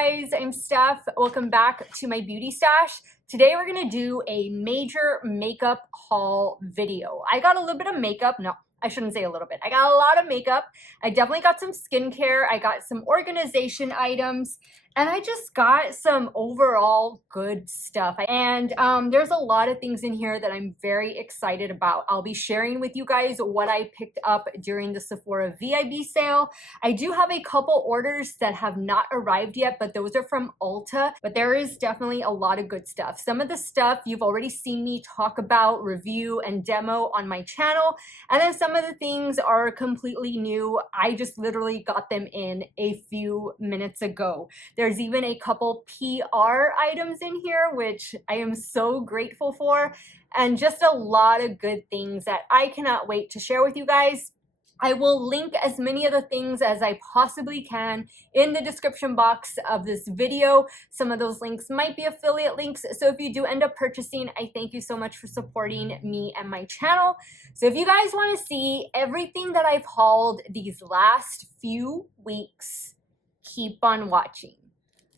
guys, I'm Steph. Welcome back to my beauty stash. Today we're gonna do a major makeup haul video. I got a little bit of makeup. No, I shouldn't say a little bit. I got a lot of makeup. I definitely got some skincare. I got some organization items. And I just got some overall good stuff. And there's a lot of things in here that I'm very excited about. I'll be sharing with you guys what I picked up during the Sephora VIB sale. I do have a couple orders that have not arrived yet, but those are from Ulta. But there is definitely a lot of good stuff. Some of the stuff you've already seen me talk about, review, and demo on my channel. And then some of the things are completely new. I just literally got them in a few minutes ago. There's even a couple PR items in here, which I am so grateful for, and just a lot of good things that I cannot wait to share with you guys. I will link as many of the things as I possibly can in the description box of this video. Some of those links might be affiliate links, so if you do end up purchasing, I thank you so much for supporting me and my channel. So if you guys want to see everything that I've hauled these last few weeks, keep on watching.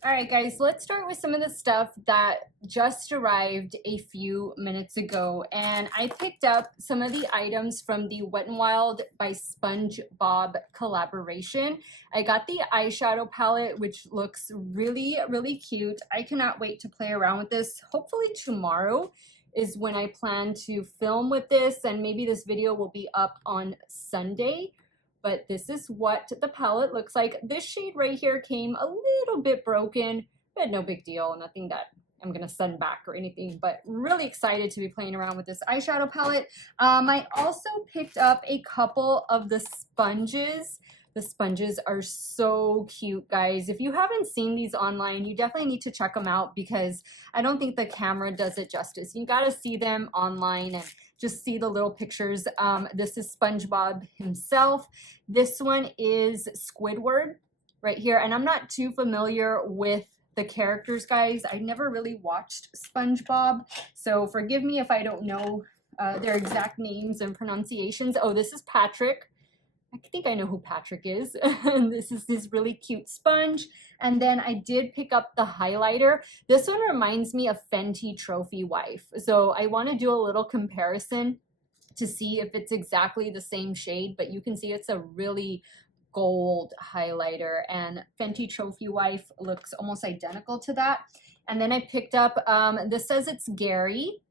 All right, guys, let's start with some of the stuff that just arrived a few minutes ago. And I picked up some of the items from the Wet n Wild by SpongeBob collaboration. I got the eyeshadow palette, which looks really, really cute. I cannot wait to play around with this. Hopefully tomorrow is when I plan to film with this, and maybe this video will be up on Sunday. But this is what the palette looks like. This shade right here came a little bit broken, but no big deal. Nothing that I'm gonna send back or anything, but really excited to be playing around with this eyeshadow palette. I also picked up a couple of the sponges. The sponges are so cute, guys. If you haven't seen these online, you definitely need to check them out because I don't think the camera does it justice. You gotta see them online and just see the little pictures. This is SpongeBob himself. This one is Squidward right here. And I'm not too familiar with the characters, guys. I never really watched SpongeBob, so forgive me if I don't know their exact names and pronunciations. Oh, this is Patrick. I think I know who Patrick is. This is this really cute sponge. And then I did pick up the highlighter. This one reminds me of Fenty Trophy Wife. So I want to do a little comparison to see if it's exactly the same shade, but you can see it's a really gold highlighter, and Fenty Trophy Wife looks almost identical to that. And then I picked up, this says it's Gary.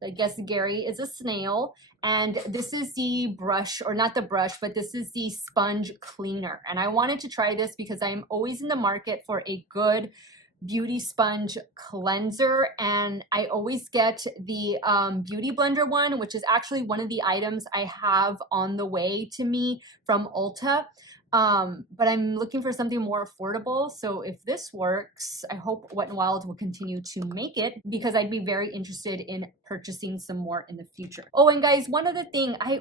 I guess Gary is a snail. And this is the brush, or not the brush, but this is the sponge cleaner. And I wanted to try this because I'm always in the market for a good beauty sponge cleanser. And I always get the Beauty Blender one, which is actually one of the items I have on the way to me from Ulta. But I'm looking for something more affordable. So if this works, I hope Wet n Wild will continue to make it because I'd be very interested in purchasing some more in the future. Oh, and guys, one other thing I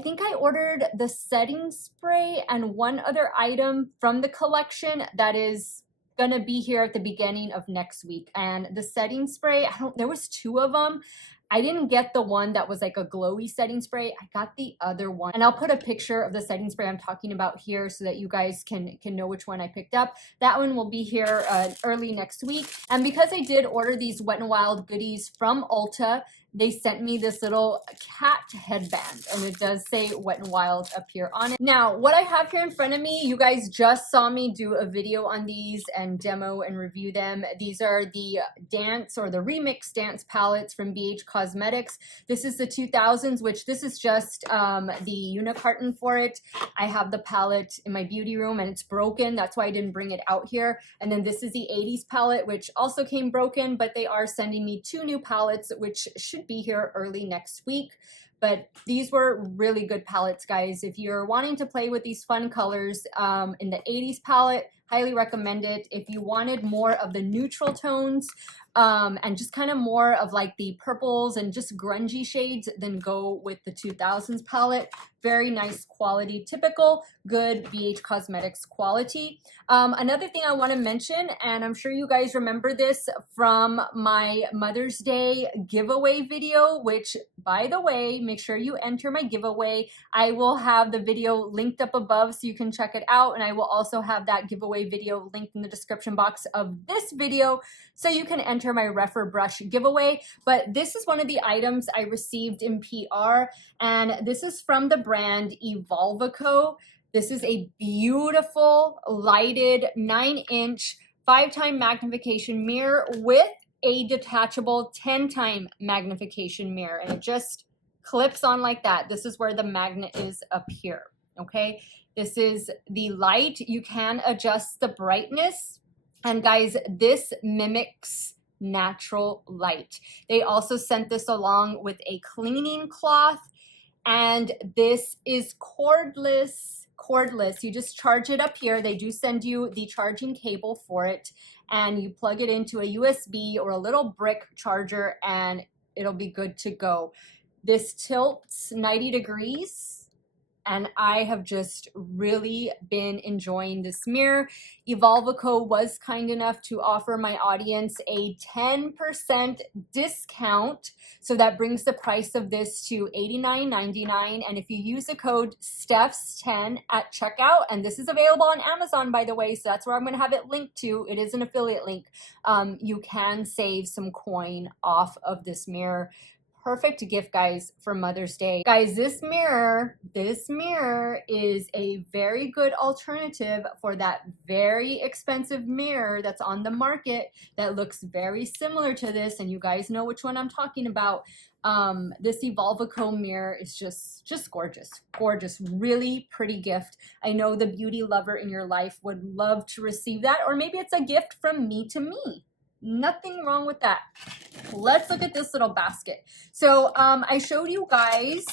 think I ordered the setting spray and one other item from the collection that is gonna be here at the beginning of next week. And the setting spray, there was two of them. I didn't get the one that was like a glowy setting spray. I got the other one. And I'll put a picture of the setting spray I'm talking about here so that you guys can know which one I picked up. That one will be here early next week. And because I did order these Wet n Wild goodies from Ulta, they sent me this little cat headband, and it does say Wet n Wild up here on it. Now, what I have here in front of me, you guys just saw me do a video on these and demo and review them. These are the dance or the remix dance palettes from BH Cosmetics. This is the 2000s, which this is just the unicarton for it. I have the palette in my beauty room and it's broken. That's why I didn't bring it out here. And then this is the 80s palette, which also came broken, but they are sending me two new palettes, which should be here early next week. But these were really good palettes, guys. If you're wanting to play with these fun colors in the 80s palette, highly recommend it. If you wanted more of the neutral tones, and just kind of more of like the purples and just grungy shades, then go with the 2000s palette. Very nice quality, typical good BH Cosmetics quality. Another thing I want to mention, and I'm sure you guys remember this from my Mother's Day giveaway video, which by the way, make sure you enter my giveaway. I will have the video linked up above so you can check it out, and I will also have that giveaway video linked in the description box of this video so you can enter my Refer Brush giveaway. But this is one of the items I received in PR, and this is from the brand Evolvico. This is a beautiful lighted 9-inch 5-time magnification mirror with a detachable 10-time magnification mirror, and it just clips on like that. This is where the magnet is up here, okay? This is the light. You can adjust the brightness, and guys, this mimics natural light. They also sent this along with a cleaning cloth, and this is cordless. You just charge it up here. They do send you the charging cable for it, and you plug it into a USB or a little brick charger, and it'll be good to go. This tilts 90 degrees, and I have just really been enjoying this mirror. Evolvico was kind enough to offer my audience a 10% discount. So that brings the price of this to $89.99. And if you use the code STEFFS10 at checkout, and this is available on Amazon, by the way, so that's where I'm going to have it linked to. It is an affiliate link. You can save some coin off of this mirror. Perfect gift, guys, for Mother's Day. Guys, this mirror is a very good alternative for that very expensive mirror that's on the market that looks very similar to this, and you guys know which one I'm talking about. This Evolvico mirror is just gorgeous, really pretty gift. I know the beauty lover in your life would love to receive that, or maybe it's a gift from me to me. Nothing wrong with that. Let's look at this little basket. So I showed you guys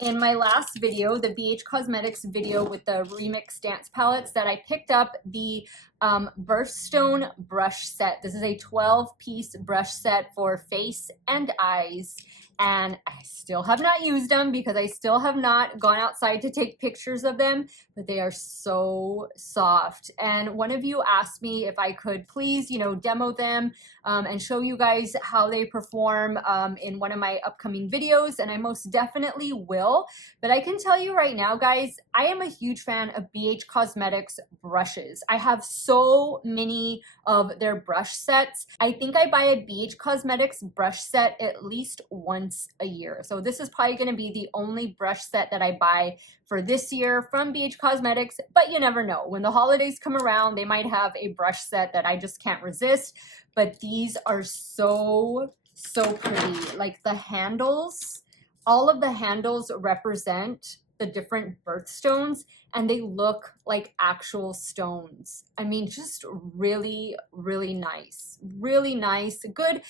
in my last video, the BH Cosmetics video with the Remix Dance Palettes, that I picked up the Birthstone Brush Set. This is a 12-piece brush set for face and eyes. And I still have not used them because I still have not gone outside to take pictures of them, but they are so soft. And one of you asked me if I could please, demo them and show you guys how they perform in one of my upcoming videos, and I most definitely will. But I can tell you right now, guys, I am a huge fan of BH Cosmetics brushes. I have so many of their brush sets. I think I buy a BH Cosmetics brush set at least once a year. So this is probably going to be the only brush set that I buy for this year from BH Cosmetics, but you never know. When the holidays come around, they might have a brush set that I just can't resist. But these are so pretty. Like the handles, all of the handles represent the different birthstones, and they look like actual stones. I mean, just really nice. Really nice. Good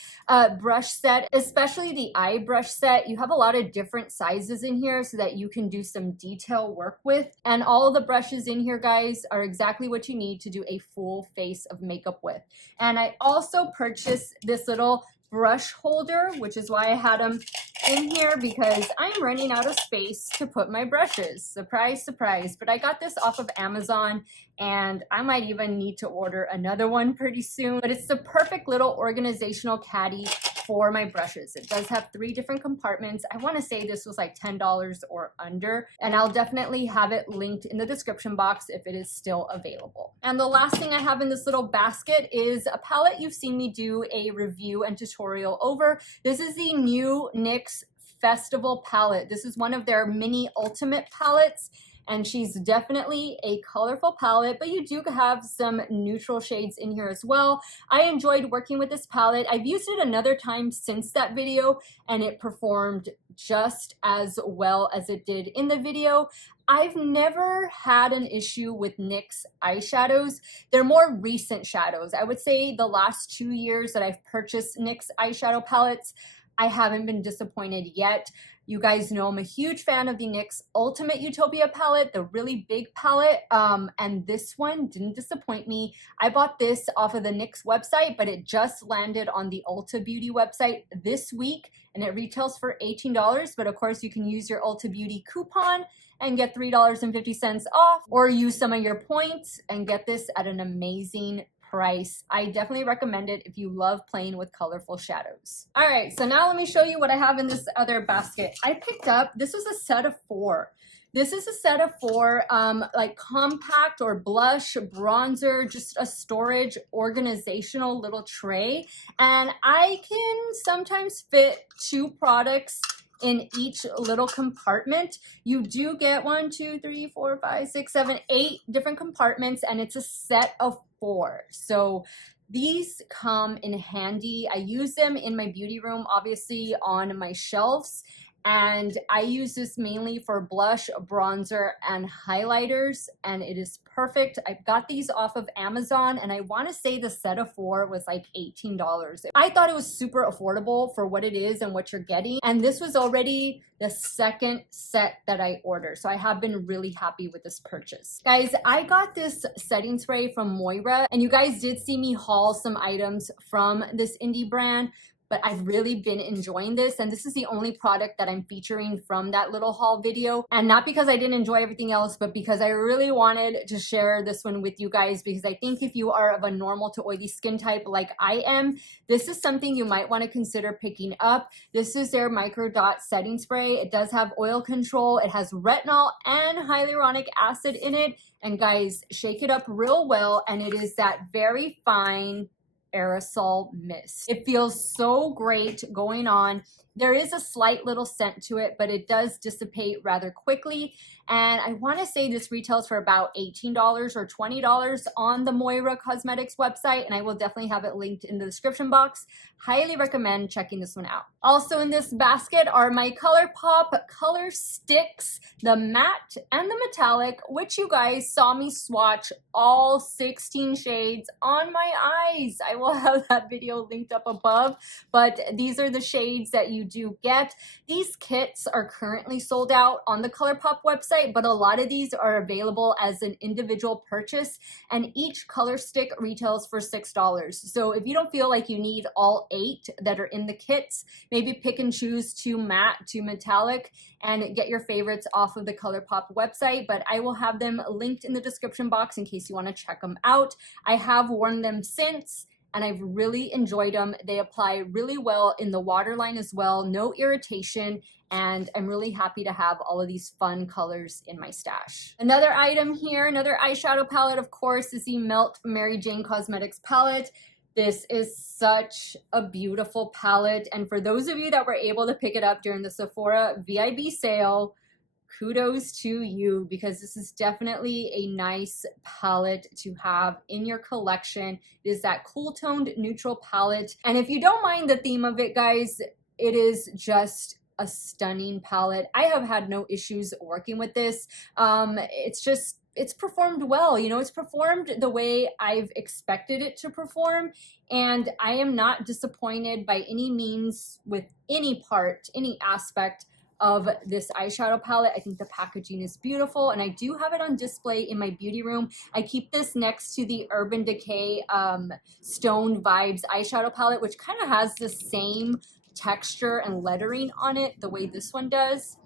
brush set, especially the eye brush set. You have a lot of different sizes in here so that you can do some detail work with. And all of the brushes in here, guys, are exactly what you need to do a full face of makeup with. And I also purchased this little brush holder, which is why I had them in here, because I'm running out of space to put my brushes. Surprise, surprise. But I got this off of Amazon, and I might even need to order another one pretty soon. But it's the perfect little organizational caddy for my brushes. It does have 3 different compartments. I want to say this was like $10 or under, and I'll definitely have it linked in the description box if it is still available. And the last thing I have in this little basket is a palette you've seen me do a review and tutorial over. This is the new NYX Festival Palette. This is one of their mini ultimate palettes, and she's definitely a colorful palette, but you do have some neutral shades in here as well. I enjoyed working with this palette. I've used it another time since that video, and it performed just as well as it did in the video. I've never had an issue with NYX eyeshadows. They're more recent shadows. I would say the last 2 years that I've purchased NYX eyeshadow palettes, I haven't been disappointed yet. You guys know I'm a huge fan of the NYX Ultimate Utopia palette, the really big palette, and this one didn't disappoint me. I bought this off of the NYX website, but it just landed on the Ulta Beauty website this week, and it retails for $18, but of course you can use your Ulta Beauty coupon and get $3.50 off, or use some of your points and get this at an amazing price. I definitely recommend it if you love playing with colorful shadows. All right, so now let me show you what I have in this other basket. I picked up, this was a set of 4. This is a set of 4 like compact or blush, bronzer, just a storage organizational little tray. And I can sometimes fit 2 products in each little compartment. You do get 1, 2, 3, 4, 5, 6, 7, 8 different compartments, and it's a set of 4. So these come in handy. I use them in my beauty room, obviously on my shelves. And I use this mainly for blush, bronzer, and highlighters, and it is perfect. I got these off of Amazon, and I want to say the set of 4 was like $18. I thought it was super affordable for what it is and what you're getting, and this was already the second set that I ordered, so I have been really happy with this purchase. Guys, I got this setting spray from Moira, and you guys did see me haul some items from this indie brand, but I've really been enjoying this, and this is the only product that I'm featuring from that little haul video. And not because I didn't enjoy everything else, but because I really wanted to share this one with you guys, because I think if you are of a normal to oily skin type like I am, this is something you might want to consider picking up. This is their Micro Dot Setting Spray. It does have oil control. It has retinol and hyaluronic acid in it. And guys, shake it up real well, and it is that very fine aerosol mist. It feels so great going on. There is a slight little scent to it, but it does dissipate rather quickly. And I want to say this retails for about $18 or $20 on the Moira Cosmetics website, and I will definitely have it linked in the description box. Highly recommend checking this one out. Also in this basket are my ColourPop color sticks, the matte and the metallic, which you guys saw me swatch all 16 shades on my eyes. I will have that video linked up above, but these are the shades that you do get. These kits are currently sold out on the ColourPop website, but a lot of these are available as an individual purchase, and each color stick retails for $6. So if you don't feel like you need all 8 that are in the kits, maybe pick and choose 2 matte, 2 metallic, and get your favorites off of the ColourPop website. But I will have them linked in the description box in case you want to check them out. I have worn them since, and I've really enjoyed them. They apply really well in the waterline as well, no irritation, and I'm really happy to have all of these fun colors in my stash. Another item here, another eyeshadow palette, of course, is the Melt Maryjane Cosmetics palette. This is such a beautiful palette, and for those of you that were able to pick it up during the Sephora VIB sale, kudos to you, because this is definitely a nice palette to have in your collection. It is that cool toned neutral palette, and if you don't mind the theme of it, guys, it is just a stunning palette. I have had no issues working with this. It's performed well, you know, it's performed the way I've expected it to perform, and I am not disappointed by any means with any part, any aspect of this eyeshadow palette. I think the packaging is beautiful, and I do have it on display in my beauty room. I keep this next to the Urban Decay Stone Vibes eyeshadow palette, which kind of has the same texture and lettering on it the way this one does.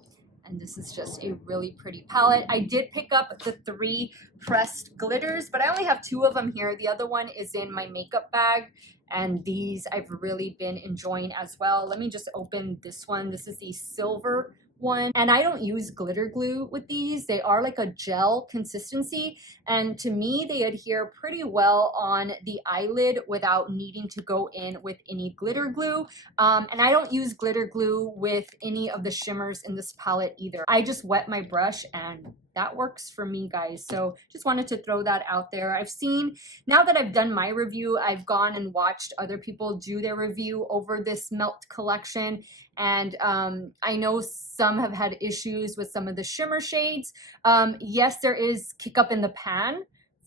And this is just a really pretty palette. I did pick up the 3 pressed glitters, but I only have 2 of them here. The other one is in my makeup bag, and these I've really been enjoying as well. Let me just open this one. This is the silver one, and I don't use glitter glue with these. They are like a gel consistency, and to me they adhere pretty well on the eyelid without needing to go in with any glitter glue. And I don't use glitter glue with any of the shimmers in this palette either. I just wet my brush, and that works for me, guys. So just wanted to throw that out there. I've seen, now that I've done my review, I've gone and watched other people do their review over this Melt collection, and I know some have had issues with some of the shimmer shades. Yes, there is kick up in the pan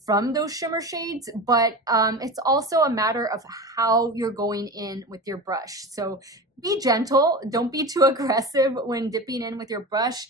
from those shimmer shades, but it's also a matter of how you're going in with your brush. So be gentle, don't be too aggressive when dipping in with your brush.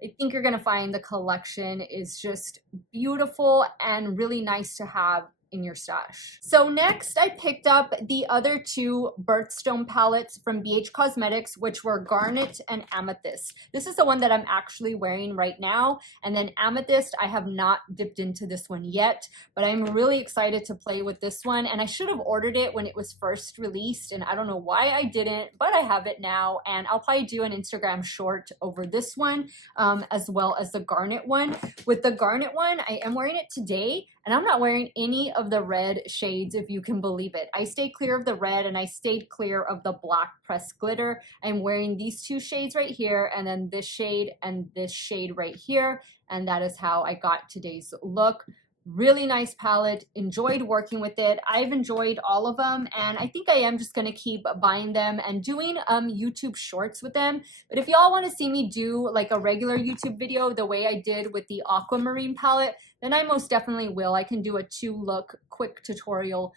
I think you're gonna find the collection is just beautiful and really nice to have in your stash. So next I picked up the other two Birthstone palettes from BH Cosmetics, which were Garnet and Amethyst. This is the one that I'm actually wearing right now. And then Amethyst, I have not dipped into this one yet, but I'm really excited to play with this one. And I should have ordered it when it was first released, and I don't know why I didn't, but I have it now. And I'll probably do an Instagram short over this one, as well as the Garnet one. With the Garnet one, I am wearing it today, and I'm not wearing any of the red shades, if you can believe it. I stayed clear of the red and I stayed clear of the black pressed glitter. I'm wearing these two shades right here, and then this shade and this shade right here. And that is how I got today's look. Really nice palette, enjoyed working with it. I've enjoyed all of them, and I think I am just gonna keep buying them and doing YouTube shorts with them. But if y'all wanna see me do like a regular YouTube video the way I did with the Aquamarine palette, then I most definitely will. I can do a 2-look quick tutorial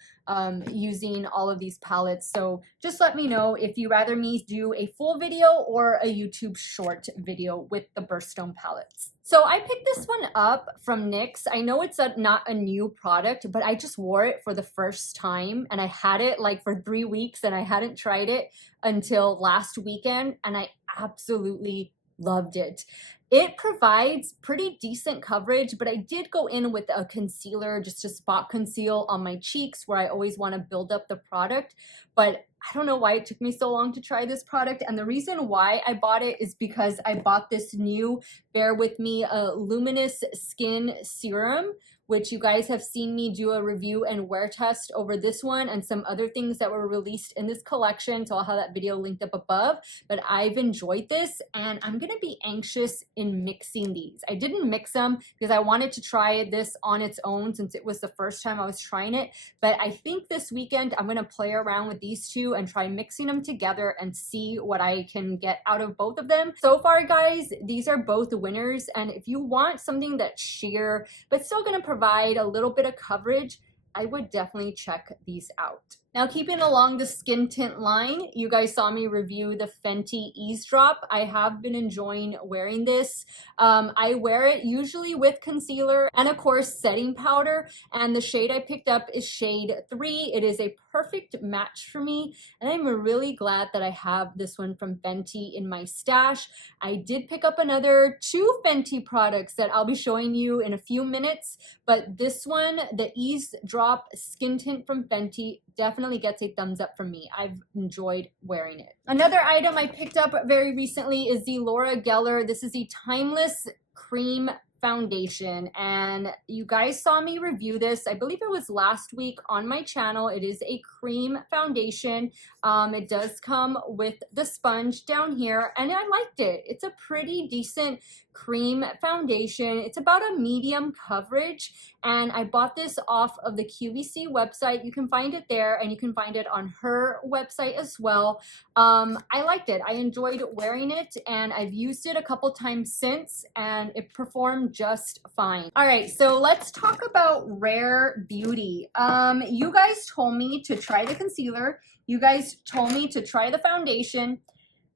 using all of these palettes. So just let me know if you rather me do a full video or a YouTube short video with the Birthstone palettes. So I picked this one up from NYX. I know it's not a new product, but I just wore it for the first time, and I had it like for 3 weeks, and I hadn't tried it until last weekend, and I absolutely loved it. It provides pretty decent coverage, but I did go in with a concealer just to spot conceal on my cheeks where I always want to build up the product. But I don't know why it took me so long to try this product. And the reason why I bought it is because I bought this new, bear with me, Luminous Skin Serum, which you guys have seen me do a review and wear test over this one and some other things that were released in this collection. So I'll have that video linked up above. But I've enjoyed this, and I'm gonna be anxious in mixing these. I didn't mix them because I wanted to try this on its own since it was the first time I was trying it. But I think this weekend I'm gonna play around with these two and try mixing them together and see what I can get out of both of them. So far, guys, these are both winners. And if you want something that's sheer but still gonna provide a little bit of coverage, I would definitely check these out. Now, keeping along the skin tint line, you guys saw me review the Fenty Eavesdrop. I have been enjoying wearing this. I wear it usually with concealer and, of course, setting powder. And the shade I picked up is shade 3. It is a perfect match for me. And I'm really glad that I have this one from Fenty in my stash. I did pick up another 2 Fenty products that I'll be showing you in a few minutes. But this one, the Eavesdrop Skin Tint from Fenty, definitely gets a thumbs up from me. I've enjoyed wearing it. Another item I picked up very recently is the Laura Geller. This is the Timeless Cream Foundation, and you guys saw me review this. I believe it was last week on my channel. It is a cream foundation. It does come with the sponge down here, and I liked it. It's a pretty decent cream foundation. It's about a medium coverage, and I bought this off of the QVC website. You can find it there, and you can find it on her website as well. I liked it. I enjoyed wearing it, and I've used it a couple times since, and it performed just fine. All right, so let's talk about Rare Beauty. You guys told me to try the concealer. You guys told me to try the foundation.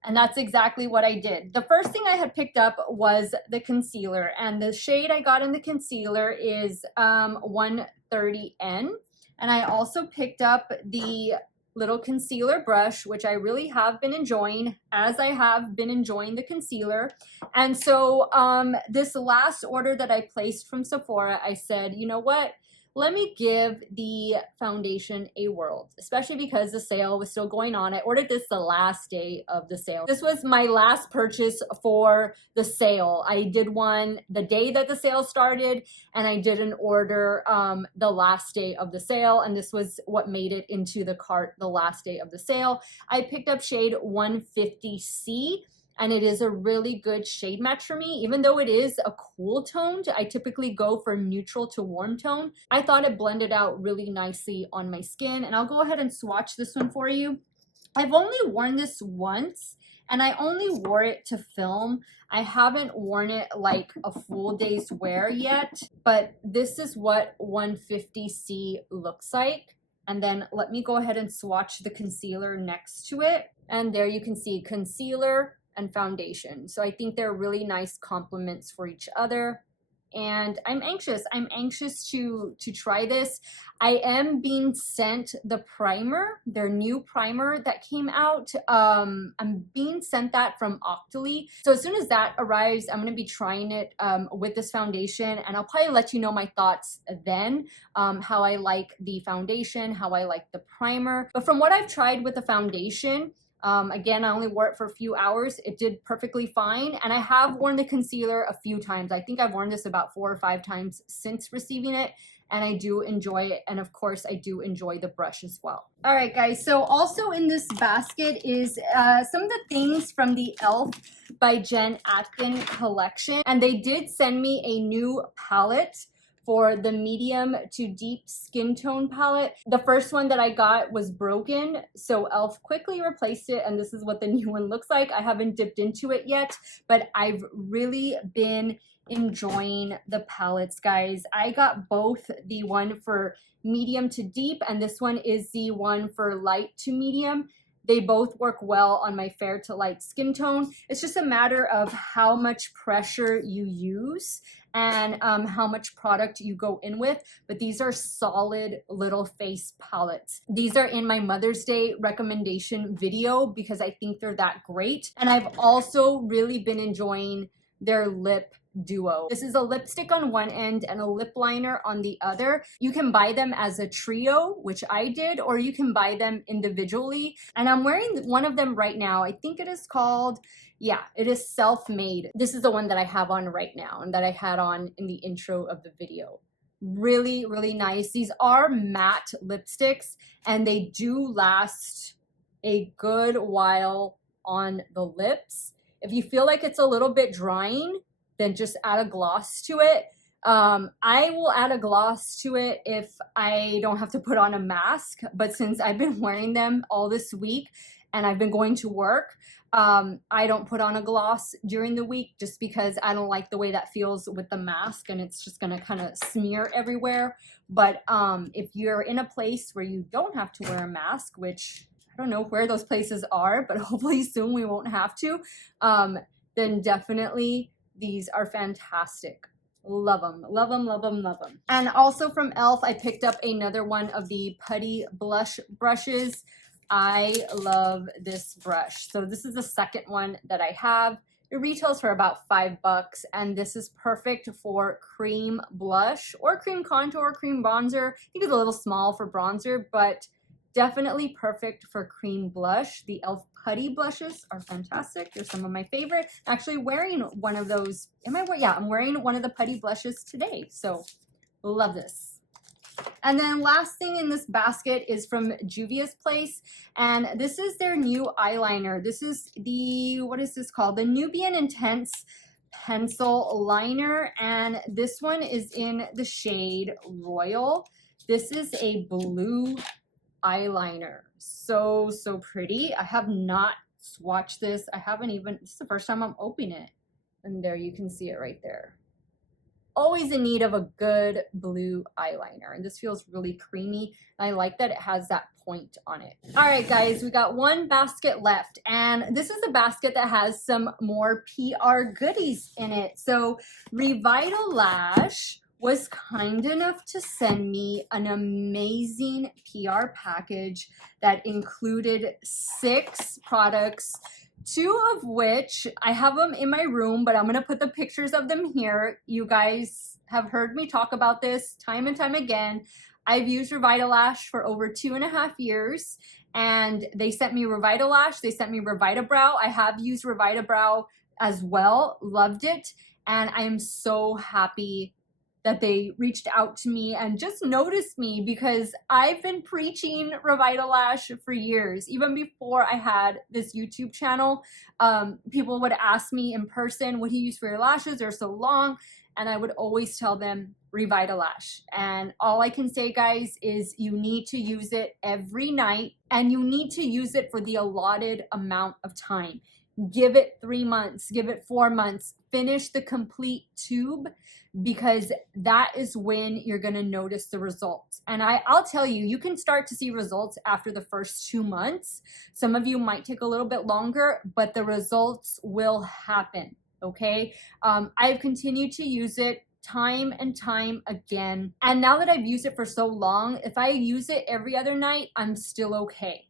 And that's exactly what I did. The first thing I had picked up was the concealer, and the shade I got in the concealer is 130N. And I also picked up the little concealer brush, which I really have been enjoying, as I have been enjoying the concealer. And so this last order that I placed from Sephora, I said, you know what? Let me give the foundation a whirl, especially because the sale was still going on. I ordered this the last day of the sale. This was my last purchase for the sale. I did one the day that the sale started, and I did an order the last day of the sale, and this was what made it into the cart the last day of the sale. I picked up shade 150C. And it is a really good shade match for me. Even though it is a cool toned, I typically go for neutral to warm tone. I thought it blended out really nicely on my skin. And I'll go ahead and swatch this one for you. I've only worn this once, and I only wore it to film. I haven't worn it like a full day's wear yet, but this is what 150C looks like. And then let me go ahead and swatch the concealer next to it. And there you can see concealer and foundation. So I think they're really nice complements for each other. And I'm anxious to try this. I am being sent the primer, their new primer that came out. I'm being sent that from Octoly. So as soon as that arrives, I'm going to be trying it with this foundation, and I'll probably let you know my thoughts then, how I like the foundation, how I like the primer. But from what I've tried with the foundation, again, I only wore it for a few hours. It did perfectly fine. And I have worn the concealer a few times. I think I've worn this about 4 or 5 times since receiving it. And I do enjoy it. And of course, I do enjoy the brush as well. All right, guys. So also in this basket is some of the things from the e.l.f. by Jen Atkin collection. And they did send me a new palette for the medium to deep skin tone palette. The first one that I got was broken, so e.l.f. quickly replaced it, and this is what the new one looks like. I haven't dipped into it yet, but I've really been enjoying the palettes, guys. I got both the one for medium to deep, and this one is the one for light to medium. They both work well on my fair to light skin tone. It's just a matter of how much pressure you use and how much product you go in with. But these are solid little face palettes. These are in my Mother's Day recommendation video because I think they're that great. And I've also really been enjoying their lip duo. This is a lipstick on one end and a lip liner on the other. You can buy them as a trio, which I did, or you can buy them individually. And I'm wearing one of them right now. I think it is called, yeah, it is Self-Made. This is the one that I have on right now and that I had on in the intro of the video. Really, really nice. These are matte lipsticks and they do last a good while on the lips. If you feel like it's a little bit drying, then just add a gloss to it. I will add a gloss to it if I don't have to put on a mask, but since I've been wearing them all this week and I've been going to work, I don't put on a gloss during the week just because I don't like the way that feels with the mask and it's just gonna kind of smear everywhere. But if you're in a place where you don't have to wear a mask, which I don't know where those places are, but hopefully soon we won't have to, then definitely these are fantastic. Love them, love them, love them, love them. And also from e.l.f. I picked up another one of the Putty Blush brushes. I love this brush. So this is the second one that I have. It retails for about $5 and this is perfect for cream blush or cream contour, cream bronzer. I think it's a little small for bronzer, but definitely perfect for cream blush. The e.l.f. Putty blushes are fantastic. They're some of my favorite. I'm actually wearing one of those. I'm wearing one of the Putty blushes today. So love this. And then last thing in this basket is from Juvia's Place. And this is their new eyeliner. This is the, what is this called? The Nubian Intense Pencil Liner. And this one is in the shade Royal. This is a blue eyeliner. So pretty. I have not swatched this. I haven't even, this is the first time I'm opening it. And there you can see it right there. Always in need of a good blue eyeliner. And this feels really creamy. And I like that it has that point on it. All right, guys, we got one basket left. And this is a basket that has some more PR goodies in it. So Revitalash was kind enough to send me an amazing PR package that included 6 products, 2 of which I have them in my room, but I'm going to put the pictures of them here. You guys have heard me talk about this time and time again. I've used Revitalash for over 2.5 years, and they sent me Revitalash. They sent me Revitabrow. I have used Revitabrow as well, loved it, and I am so happy that they reached out to me and just noticed me because I've been preaching Revitalash for years. Even before I had this YouTube channel, people would ask me in person, what do you use for your lashes? They're so long. And I would always tell them Revitalash. And all I can say, guys, is you need to use it every night, and you need to use it for the allotted amount of time. Give it 3 months, give it 4 months, finish the complete tube, because that is when you're going to notice the results. And I'll tell you, you can start to see results after the first 2 months. Some of you might take a little bit longer, but the results will happen. Okay. I've continued to use it time and time again. And now that I've used it for so long, if I use it every other night, I'm still okay.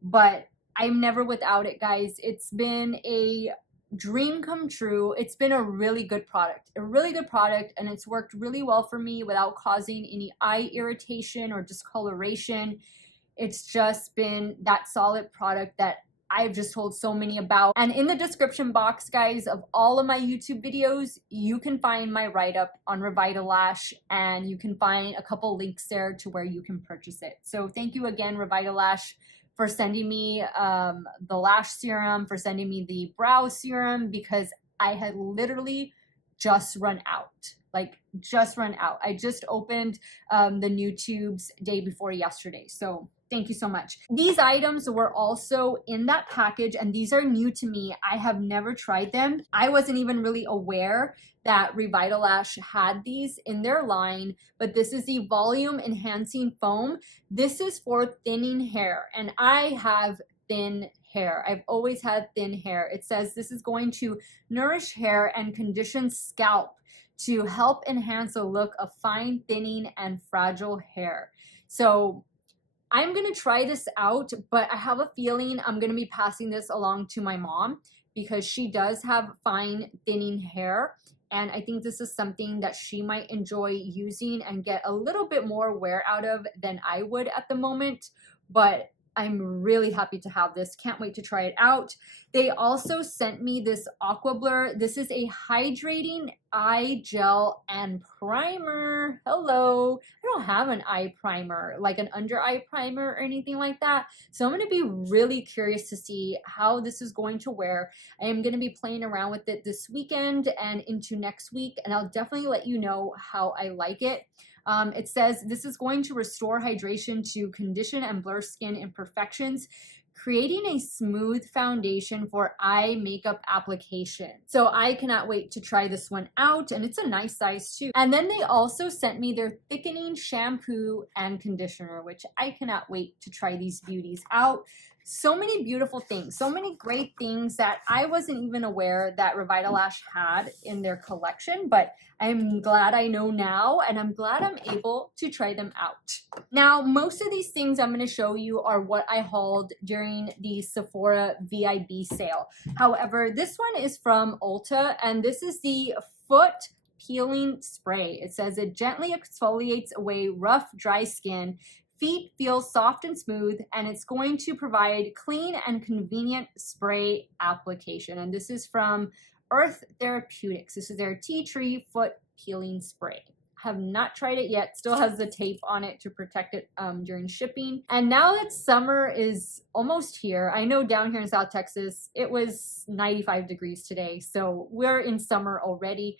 But I'm never without it, guys. It's been a dream come true. It's been a really good product, and it's worked really well for me without causing any eye irritation or discoloration. It's just been that solid product that I've just told so many about. And in the description box, guys, of all of my YouTube videos, you can find my write-up on Revitalash, and you can find a couple links there to where you can purchase it. So thank you again, Revitalash, for sending me the lash serum, for sending me the brow serum, because I had literally just run out. Like, just run out. I just opened the new tubes day before yesterday. So thank you so much. These items were also in that package, and these are new to me. I have never tried them. I wasn't even really aware that Revitalash had these in their line, but this is the volume enhancing foam. This is for thinning hair, and I have thin hair. I've always had thin hair. It says this is going to nourish hair and condition scalp to help enhance a look of fine, thinning, and fragile hair. So I'm going to try this out, but I have a feeling I'm going to be passing this along to my mom, because she does have fine, thinning hair. And I think this is something that she might enjoy using and get a little bit more wear out of than I would at the moment. But I'm really happy to have this. Can't wait to try it out. They also sent me this Aqua Blur. This is a hydrating eye gel and primer. Hello. I don't have an eye primer, like an under eye primer or anything like that. So I'm going to be really curious to see how this is going to wear. I am going to be playing around with it this weekend and into next week, and I'll definitely let you know how I like it. It says this is going to restore hydration to condition and blur skin imperfections, creating a smooth foundation for eye makeup application. So I cannot wait to try this one out, and it's a nice size too. And then they also sent me their thickening shampoo and conditioner, which I cannot wait to try these beauties out. So many beautiful things, so many great things that I wasn't even aware that Revitalash had in their collection, but I'm glad I know now, and I'm glad I'm able to try them out. Now, most of these things I'm going to show you are what I hauled during the Sephora VIB sale. However, this one is from Ulta, and this is the foot peeling spray. It says it gently exfoliates away rough, dry skin. Feet feel soft and smooth, and it's going to provide clean and convenient spray application. And this is from Earth Therapeutics. This is their tea tree foot peeling spray. Have not tried it yet. Still has the tape on it to protect it during shipping. And now that summer is almost here, I know down here in South Texas, it was 95 degrees today. So we're in summer already.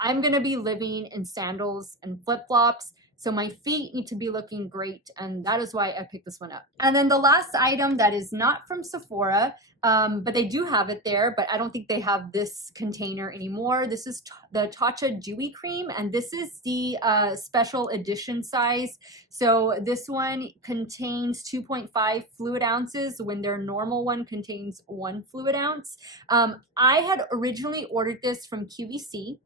I'm going to be living in sandals and flip-flops. So my feet need to be looking great, and that is why I picked this one up. And then the last item that is not from Sephora, but they do have it there, but I don't think they have this container anymore. This is the Tatcha Dewy Cream, and this is the special edition size. So this one contains 2.5 fluid ounces when their normal one contains 1 fluid ounce. I had originally ordered this from QVC,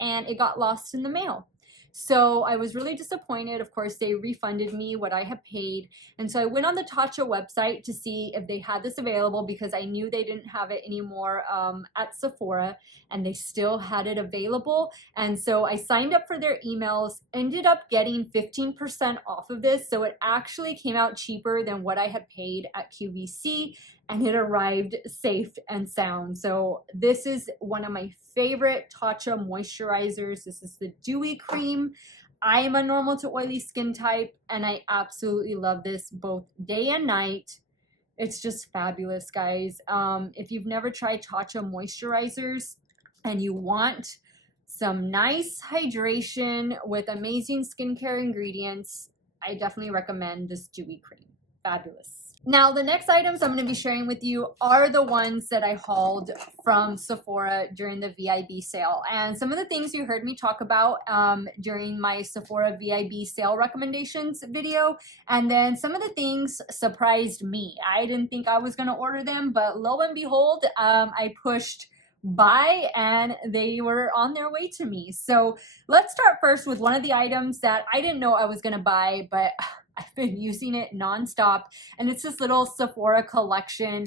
and it got lost in the mail. So I was really disappointed. Of course, they refunded me what I had paid. And so I went on the Tatcha website to see if they had this available, because I knew they didn't have it anymore at Sephora, and they still had it available. And so I signed up for their emails, ended up getting 15% off of this. So it actually came out cheaper than what I had paid at QVC, and it arrived safe and sound. So this is one of my favorite Tatcha moisturizers. This is the Dewy Cream. I am a normal to oily skin type, and I absolutely love this both day and night. It's just fabulous, guys. If you've never tried Tatcha moisturizers and you want some nice hydration with amazing skincare ingredients. I definitely recommend this Dewy Cream. Fabulous. Now, the next items I'm going to be sharing with you are the ones that I hauled from Sephora during the VIB sale. And some of the things you heard me talk about during my Sephora VIB sale recommendations video. And then some of the things surprised me. I didn't think I was going to order them, but lo and behold, I pushed buy and they were on their way to me. So let's start first with one of the items that I didn't know I was going to buy, but I've been using it nonstop, and it's this little Sephora collection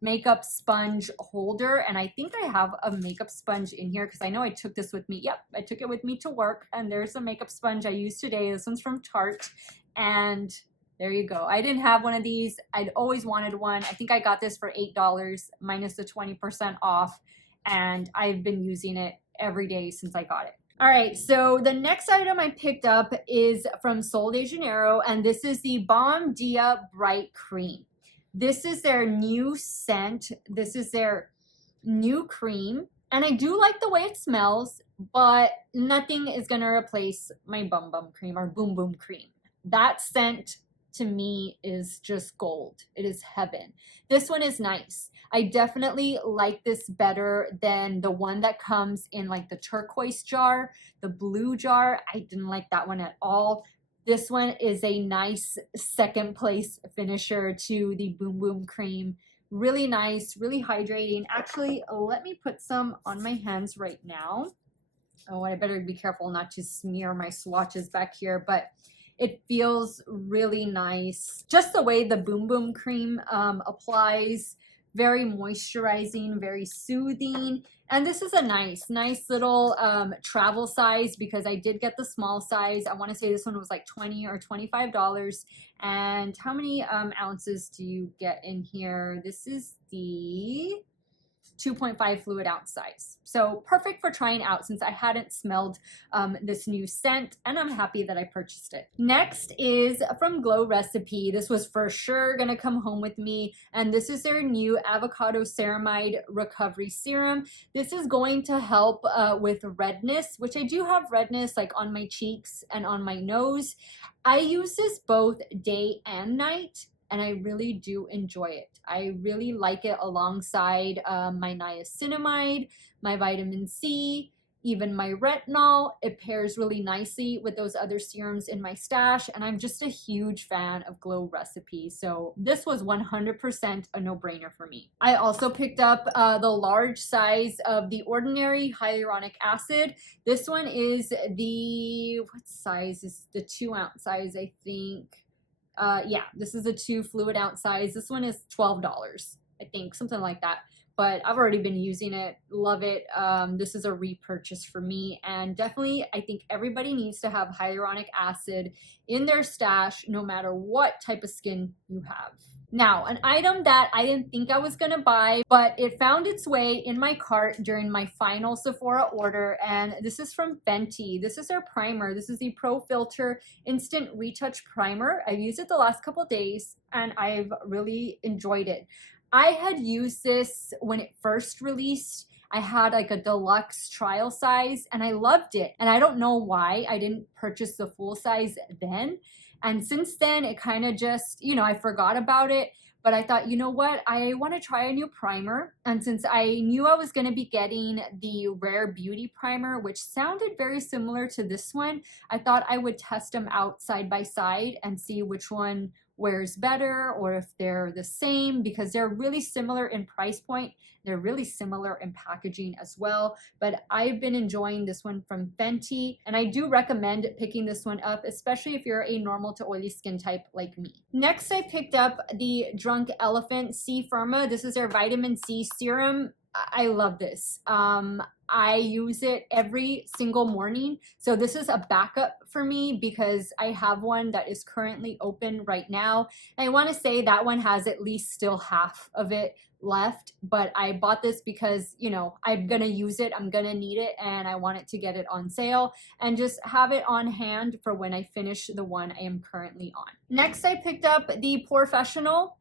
makeup sponge holder. And I think I have a makeup sponge in here because I know I took this with me. Yep, I took it with me to work, and there's a makeup sponge I used today. This one's from Tarte, and there you go. I didn't have one of these. I'd always wanted one. I think I got this for $8 minus the 20% off, and I've been using it every day since I got it. All right, so the next item I picked up is from Sol de Janeiro, and this is the Balm Dia Bright Cream. This is their new scent. This is their new cream, and I do like the way it smells, but nothing is going to replace my Bum Bum Cream or Boom Boom Cream. That scent to me is just gold. It is heaven. This one is nice. I definitely like this better than the one that comes in like the turquoise jar, the blue jar. I didn't like that one at all. This one is a nice second place finisher to the Boom Boom Cream. Really nice, really hydrating. Actually, let me put some on my hands right now. Oh, I better be careful not to smear my swatches back here, but it feels really nice. Just the way the Boom Boom Cream applies. Very moisturizing, very soothing. And this is a nice little travel size because I did get the small size. I want to say this one was like $20 or $25. And how many ounces do you get in here? This is the 2.5 fluid ounce size. So perfect for trying out since I hadn't smelled this new scent, and I'm happy that I purchased it. Next is from Glow Recipe. This was for sure gonna come home with me, and this is their new Avocado Ceramide Recovery Serum. This is going to help with redness, which I do have redness like on my cheeks and on my nose. I use this both day and night, and I really do enjoy it. I really like it alongside my niacinamide, my vitamin C, even my retinol. It pairs really nicely with those other serums in my stash, and I'm just a huge fan of Glow Recipe. So this was 100% a no-brainer for me. I also picked up the large size of the Ordinary Hyaluronic Acid. This one is the, what size is the 2 ounce size, I think. Yeah, this is a 2 fluid ounce size. This one is $12, I think, something like that. But I've already been using it, love it. This is a repurchase for me, and definitely I think everybody needs to have hyaluronic acid in their stash no matter what type of skin you have. Now, an item that I didn't think I was gonna buy, but it found its way in my cart during my final Sephora order, and this is from Fenty. This is their primer. This is the Pro Filter Instant Retouch Primer. I've used it the last couple days, and I've really enjoyed it. I had used this when it first released. I had like a deluxe trial size, and I loved it. And I don't know why I didn't purchase the full size then. And since then, it kind of just, you know, I forgot about it. But I thought, you know what? I want to try a new primer. And since I knew I was going to be getting the Rare Beauty primer, which sounded very similar to this one, I thought I would test them out side by side and see which one wears better or if they're the same, because they're really similar in price point. They're really similar in packaging as well, but I've been enjoying this one from Fenty, and I do recommend picking this one up, especially if you're a normal to oily skin type like me. Next, I picked up the Drunk Elephant C Firma. This is their vitamin C serum. I love this. I use it every single morning. So this is a backup for me because I have one that is currently open right now. And I want to say that one has at least still half of it left, but I bought this because, you know, I'm gonna use it, I'm gonna need it, and I wanted to get it on sale and just have it on hand for when I finish the one I am currently on. Next, I picked up the Porefessional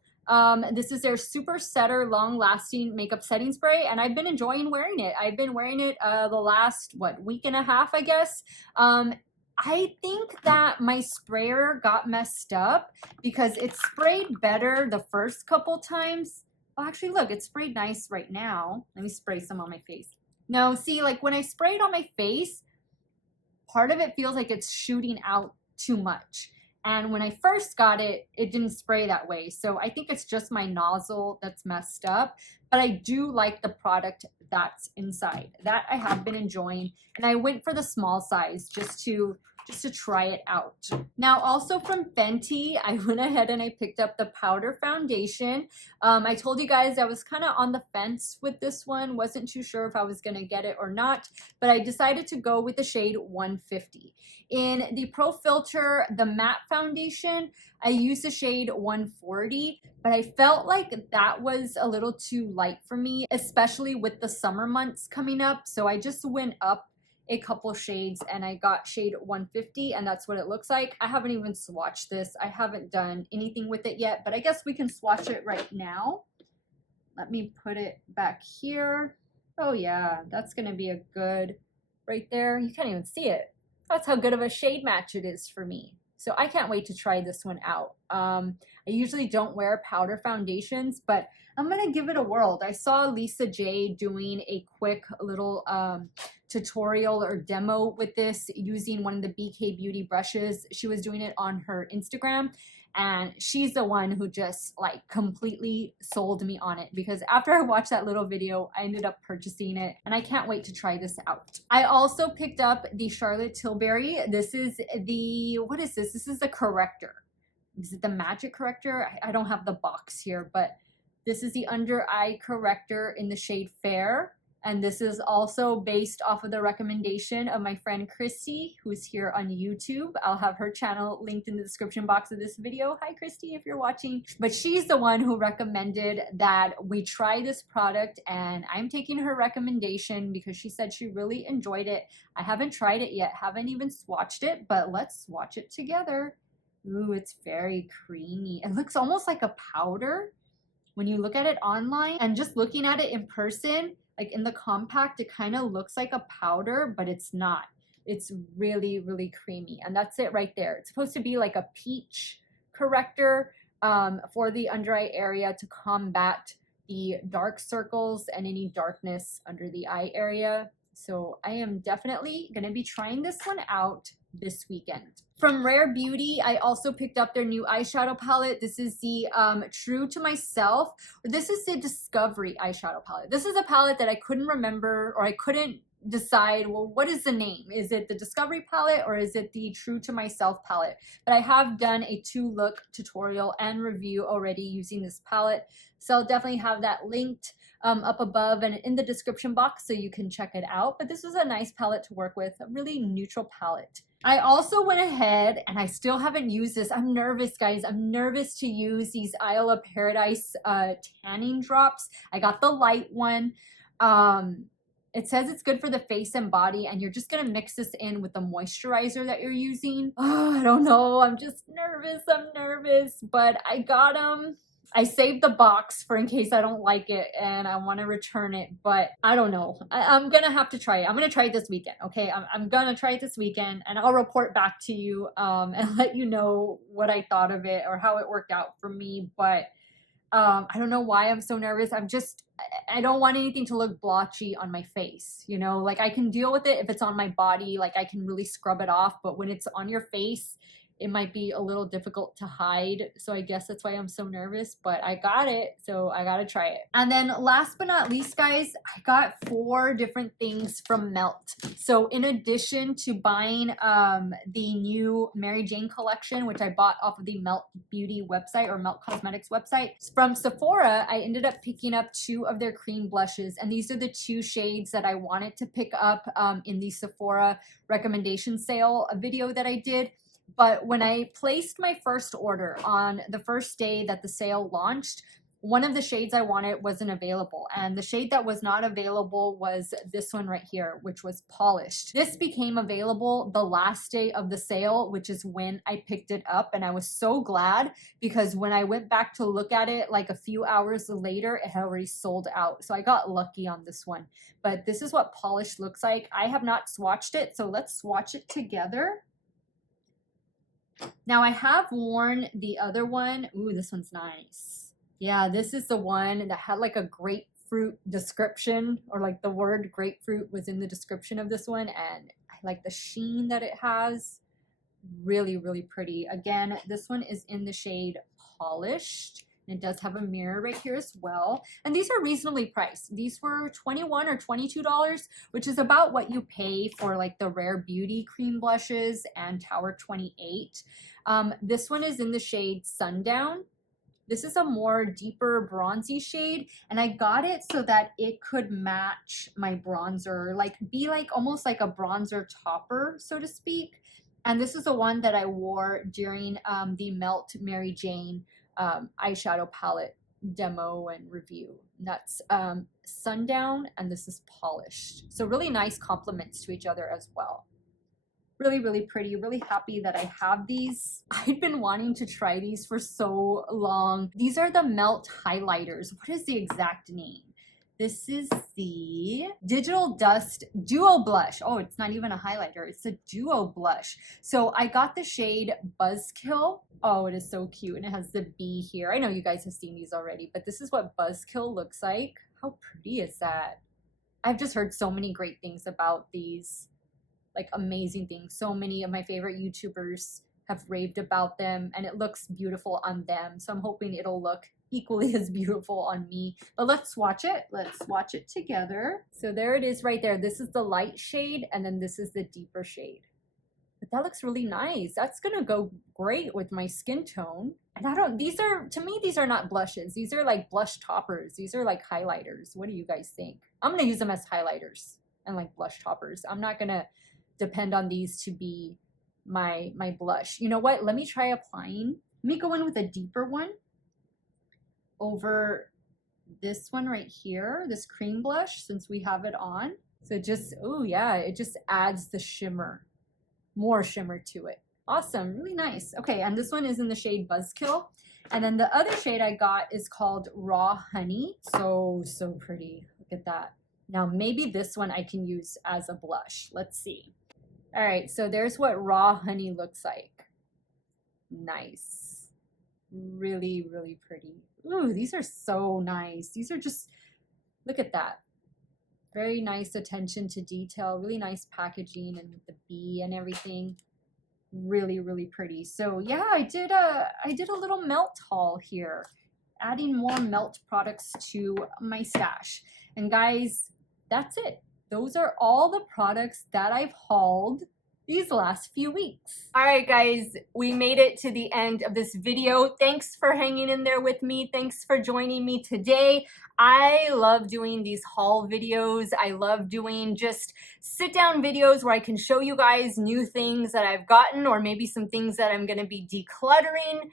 This is their Super Setter Long Lasting Makeup Setting Spray, and I've been enjoying wearing it. I've been wearing it the last, week and a half, I guess. I think that my sprayer got messed up because it sprayed better the first couple times. Oh, actually, look, it's sprayed nice right now. Let me spray some on my face. No, see, like when I spray it on my face, part of it feels like it's shooting out too much. And when I first got it, it didn't spray that way. So I think it's just my nozzle that's messed up. But I do like the product that's inside. That I have been enjoying. And I went for the small size just to try it out. Now, also from Fenty, I went ahead and I picked up the powder foundation. I told you guys I was kind of on the fence with this one. Wasn't too sure if I was going to get it or not. But I decided to go with the shade 150. In the Pro Filter, the matte foundation, I used the shade 140, but I felt like that was a little too light for me, especially with the summer months coming up. So I just went up a couple shades and I got shade 150, and that's what it looks like. I haven't even swatched this. I haven't done anything with it yet, but I guess we can swatch it right now. Let me put it back here. Oh yeah, that's gonna be a good, right there. You can't even see it. That's how good of a shade match it is for me. So I can't wait to try this one out. I usually don't wear powder foundations, but I'm gonna give it a whirl. I saw Lisa J doing a quick little tutorial or demo with this using one of the BK Beauty brushes. She was doing it on her Instagram, and she's the one who just like completely sold me on it, because after I watched that little video, I ended up purchasing it, and I can't wait to try this out. I also picked up the Charlotte Tilbury. This is the, what is this? This is the corrector. Is it the Magic Corrector? I don't have the box here, but this is the under eye corrector in the shade Fair. And this is also based off of the recommendation of my friend Christy, who's here on YouTube. I'll have her channel linked in the description box of this video. Hi, Christy, if you're watching. But she's the one who recommended that we try this product, and I'm taking her recommendation because she said she really enjoyed it. I haven't tried it yet, haven't even swatched it, but let's swatch it together. Ooh, it's very creamy. It looks almost like a powder when you look at it online, and just looking at it in person, like in the compact, it kind of looks like a powder, but it's not. It's really, really creamy. And that's it right there. It's supposed to be like a peach corrector for the under eye area to combat the dark circles and any darkness under the eye area. So I am definitely going to be trying this one out this weekend. From Rare Beauty, I also picked up their new eyeshadow palette. This is the True to Myself. This is the Discovery eyeshadow palette. This is a palette that I couldn't remember, or I couldn't decide, well, what is the name? Is it the Discovery palette or is it the True to Myself palette? But I have done a 2-look tutorial and review already using this palette. So I'll definitely have that linked up above and in the description box so you can check it out. But this was a nice palette to work with, a really neutral palette. I also went ahead, and I still haven't used this. I'm nervous, guys. I'm nervous to use these Isle of Paradise tanning drops. I got the light one. It says it's good for the face and body, and you're just going to mix this in with the moisturizer that you're using. Oh, I don't know. I'm just nervous. I'm nervous, but I got them. I saved the box for in case I don't like it and I want to return it, but I don't know. I'm going to have to try it. I'm going to try it this weekend, okay? I'm going to try it this weekend, and I'll report back to you and let you know what I thought of it or how it worked out for me, but I don't know why I'm so nervous. I don't want anything to look blotchy on my face, you know? Like, I can deal with it if it's on my body, like I can really scrub it off, but when it's on your face, it might be a little difficult to hide. So I guess that's why I'm so nervous, but I got it. So I got to try it. And then last but not least, guys, I got 4 different things from Melt. So in addition to buying the new Maryjane collection, which I bought off of the Melt Beauty website or Melt Cosmetics website, from Sephora, I ended up picking up 2 of their cream blushes. And these are the 2 shades that I wanted to pick up in the Sephora recommendation sale video that I did. But when I placed my first order on the first day that the sale launched, one of the shades I wanted wasn't available, and the shade that was not available was this one right here, which was Polished. This became available the last day of the sale, which is when I picked it up, and I was so glad because when I went back to look at it like a few hours later, it had already sold out. So I got lucky on this one. But this is what Polished looks like. I have not swatched it, so let's swatch it together. Now I have worn the other one. Ooh, this one's nice. Yeah, this is the one that had like a grapefruit description, or like the word grapefruit was in the description of this one, and I like the sheen that it has. Really, really pretty. Again, this one is in the shade Polished, and it does have a mirror right here as well. And these are reasonably priced. These were $21 or $22, which is about what you pay for like the Rare Beauty cream blushes and Tower 28. This one is in the shade Sundown. This is a more deeper bronzy shade, and I got it so that it could match my bronzer, like be like almost like a bronzer topper, so to speak. And this is the one that I wore during the Melt Maryjane eyeshadow palette demo and review. And that's Sundown, and this is Polished. So really nice complements to each other as well. Really, really pretty. Really happy that I have these. I've been wanting to try these for so long. These are the Melt highlighters. What is the exact name? This is the Digital Dust Duo Blush. Oh, it's not even a highlighter. It's a duo blush. So I got the shade Buzzkill. Oh, it is so cute. And it has the B here. I know you guys have seen these already, but this is what Buzzkill looks like. How pretty is that? I've just heard so many great things about these. Like amazing things. So many of my favorite YouTubers have raved about them, and it looks beautiful on them. So I'm hoping it'll look equally as beautiful on me. But let's swatch it. Let's swatch it together. So there it is right there. This is the light shade, and then this is the deeper shade. But that looks really nice. That's gonna go great with my skin tone. And I don't, these are, to me, these are not blushes. These are like blush toppers. These are like highlighters. What do you guys think? I'm gonna use them as highlighters and like blush toppers. I'm not gonna depend on these to be my blush. You know what? Let me try applying. Let me go in with a deeper one over this one right here, this cream blush, since we have it on. So just, oh yeah, it just adds the shimmer, more shimmer to it. Awesome, really nice. Okay, and this one is in the shade Buzzkill. And then the other shade I got is called Raw Honey. So pretty. Look at that. Now maybe this one I can use as a blush. Let's see. All right, so there's what Raw Honey looks like. Nice. Really, really pretty. Ooh, these are so nice. These are just, look at that. Very nice attention to detail, really nice packaging, and with the bee and everything. Really, really pretty. So yeah, I did a little Melt haul here, adding more Melt products to my stash. And guys, that's it. Those are all the products that I've hauled these last few weeks. All right, guys, we made it to the end of this video. Thanks for hanging in there with me. Thanks for joining me today. I love doing these haul videos. I love doing just sit down videos where I can show you guys new things that I've gotten, or maybe some things that I'm gonna be decluttering.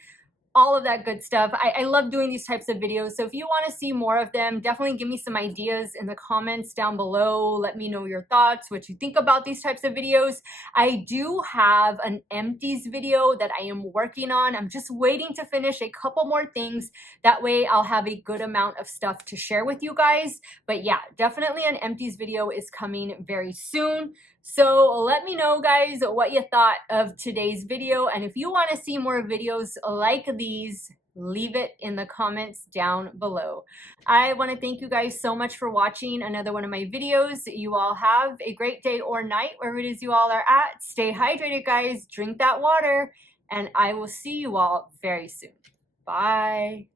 All of that good stuff. I love doing these types of videos. So if you want to see more of them, definitely give me some ideas in the comments down below. Let me know your thoughts, what you think about these types of videos. I do have an empties video that I am working on. I'm just waiting to finish a couple more things. That way I'll have a good amount of stuff to share with you guys. But yeah, definitely an empties video is coming very soon. So let me know, guys, what you thought of today's video. And if you want to see more videos like these, leave it in the comments down below. I want to thank you guys so much for watching another one of my videos. You all have a great day or night, wherever it is you all are at. Stay hydrated, guys. Drink that water. And I will see you all very soon. Bye.